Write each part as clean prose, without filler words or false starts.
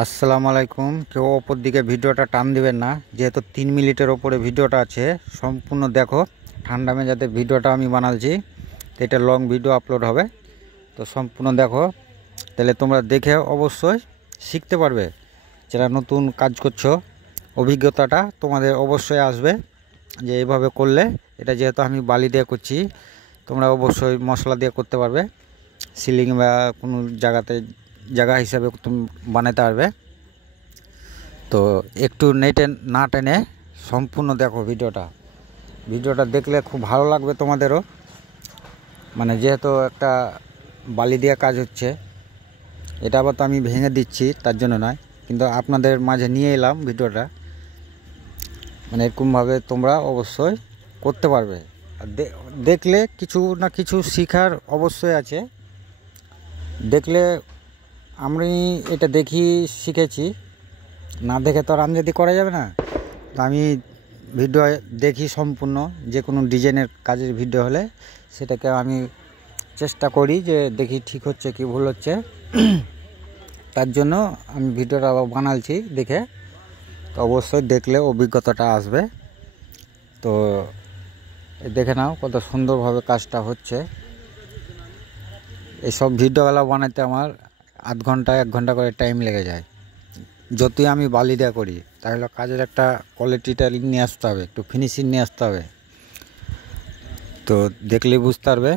আসসালামু আলাইকুম। কেউ ওপর দিকে ভিডিওটা টান দিবেন না, যেহেতু 3 মিনিটের ওপরে ভিডিওটা আছে। সম্পূর্ণ দেখো, ঠান্ডা মেজাজে ভিডিওটা আমি বানালছি, তো এটা লং ভিডিও আপলোড হবে। তো সম্পূর্ণ দেখো, তাহলে তোমরা দেখে অবশ্যই শিখতে পারবে। যারা নতুন কাজ করছো, অভিজ্ঞতাটা তোমাদের অবশ্যই আসবে যে এইভাবে করলে। এটা যেহেতু আমি বালি দিয়ে করছি, তোমরা অবশ্যই মশলা দিয়ে করতে পারবে। সিলিং বা কোনো জায়গা হিসাবে তুমি বানাতে পারবে। তো একটু নেটে না টেনে সম্পূর্ণ দেখো ভিডিওটা দেখলে খুব ভালো লাগবে তোমাদেরও। মানে যেহেতু একটা বালি দিয়ে কাজ হচ্ছে, এটা আবার তো আমি ভেঙে দিচ্ছি তার জন্য নয়, কিন্তু আপনাদের মাঝে নিয়ে এলাম ভিডিওটা। মানে এরকমভাবে তোমরা অবশ্যই করতে পারবে। আর দেখলে কিছু না কিছু শিখার অবশ্যই আছে। দেখলে আমি এটা দেখি শিখেছি, না দেখে তো আর আমজাদি করা যাবে না। তো আমি ভিডিও দেখি সম্পূর্ণ, যে কোনো ডিজাইনের কাজের ভিডিও হলে সেটাকে আমি চেষ্টা করি যে দেখি ঠিক হচ্ছে কি ভুল হচ্ছে। তার জন্য আমি ভিডিওটা বানালছি দেখে। তো অবশ্যই দেখলে অভিজ্ঞতাটা আসবে। তো দেখে নাও কত সুন্দরভাবে কাজটা হচ্ছে। এইসব ভিডিওগুলো বানাতে আমার আধ ঘন্টা 1 ঘন্টা করে টাইম লেগে যায়। যতই আমি বালি দেওয়া করি, তাহলে কাজের একটা কোয়ালিটিটা নিয়ে আসতে হবে, একটু ফিনিশিং নিয়ে আসতে হবে। তো দেখলেই বুঝতে পারবে।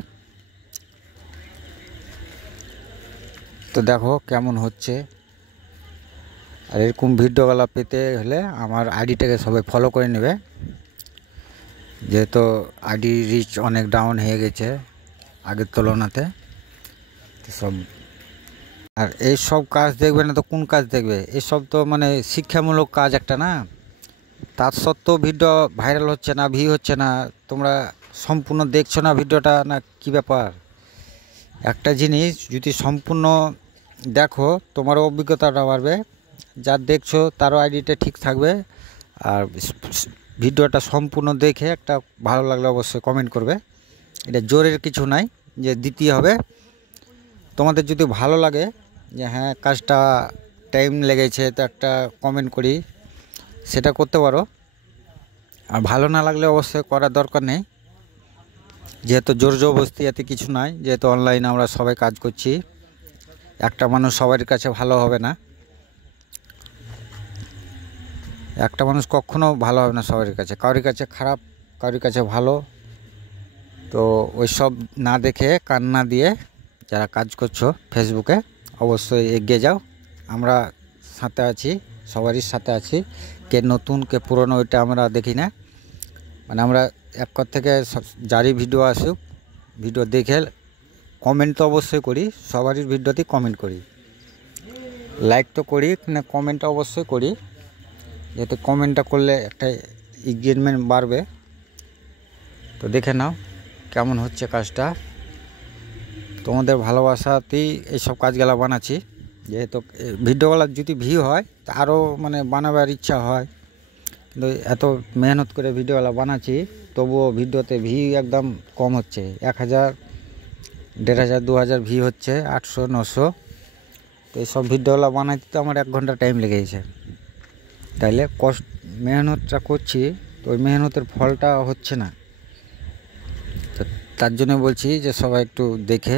তো দেখো কেমন হচ্ছে। আর এরকম ভিডিওগুলো পেতে হলে আমার আইডিটাকে সবাই ফলো করে নেবে, যেহেতু আইডি রিচ অনেক ডাউন হয়ে গেছে আগের তুলনাতে। সব আর এই সব কাজ দেখবে না তো কোন কাজ দেখবে? এসব তো মানে শিক্ষামূলক কাজ একটা না। তার সত্ত্বেও ভিডিও ভাইরাল হচ্ছে না, ভিউ হচ্ছে না। তোমরা সম্পূর্ণ দেখছো না ভিডিওটা, না কি ব্যাপার? একটা জিনিস যদি সম্পূর্ণ দেখো, তোমারও অভিজ্ঞতাটা বাড়বে, যার দেখছো তারও আইডিটা ঠিক থাকবে। আর ভিডিওটা সম্পূর্ণ দেখে একটা ভালো লাগলে অবশ্যই কমেন্ট করবে। এটা জোরের কিছু নাই যে দিতে হবে। তোমাদের যদি ভালো লাগে যে হ্যাঁ কাজটা টাইম লেগেছে, তো একটা কমেন্ট করি, সেটা করতে পারো। আর ভালো না লাগলে অবশ্যই করার দরকার নেই, যেহেতু জোর জবরদস্তি এতে কিছু নাই। যেহেতু অনলাইনে আমরা সবাই কাজ করছি, একটা মানুষ সবার কাছে ভালো হবে না, একটা মানুষ কখনো ভালো হবে না সবার কাছে। কারোর কাছে খারাপ, কারোর কাছে ভালো। তো ওই সব না দেখে, কান না দিয়ে যারা কাজ করছো ফেসবুকে, অবশ্যই এগিয়ে যাও। আমরা সাথে আছি, সবারই সাথে আছি। কে নতুন কে পুরনো ওইটা আমরা দেখি না। মানে আমরা এক কথা থেকে যারই ভিডিও আসুক, ভিডিও দেখে কমেন্ট তো অবশ্যই করি, সবারই ভিডিওতেই কমেন্ট করি। লাইক তো করি না, কমেন্টটা অবশ্যই করি, যাতে কমেন্টটা করলে একটা এঙ্গেজমেন্ট বাড়বে। তো দেখে নাও কেমন হচ্ছে কাজটা। তোমাদের ভালোবাসাতেই এইসব কাজগুলো বানাচ্ছি। যেহেতু ভিডিওগুলো যদি ভিউ হয়, তা আরও মানে বানাবার ইচ্ছা হয়। কিন্তু এত মেহনত করে ভিডিওগুলো বানাচ্ছি, তবুও ভিডিওতে ভিউ একদম কম হচ্ছে। 1000, 1500, 2000 ভিউ হচ্ছে, 800, 900। তো এইসব ভিডিওগুলো বানাইতে তো আমার 1 ঘন্টা টাইম লেগে গেছে। তাইলে মেহনতটা করছি, তো ওই মেহনতের ফলটা হচ্ছে না। তো তার জন্য বলছি যে সবাই একটু দেখে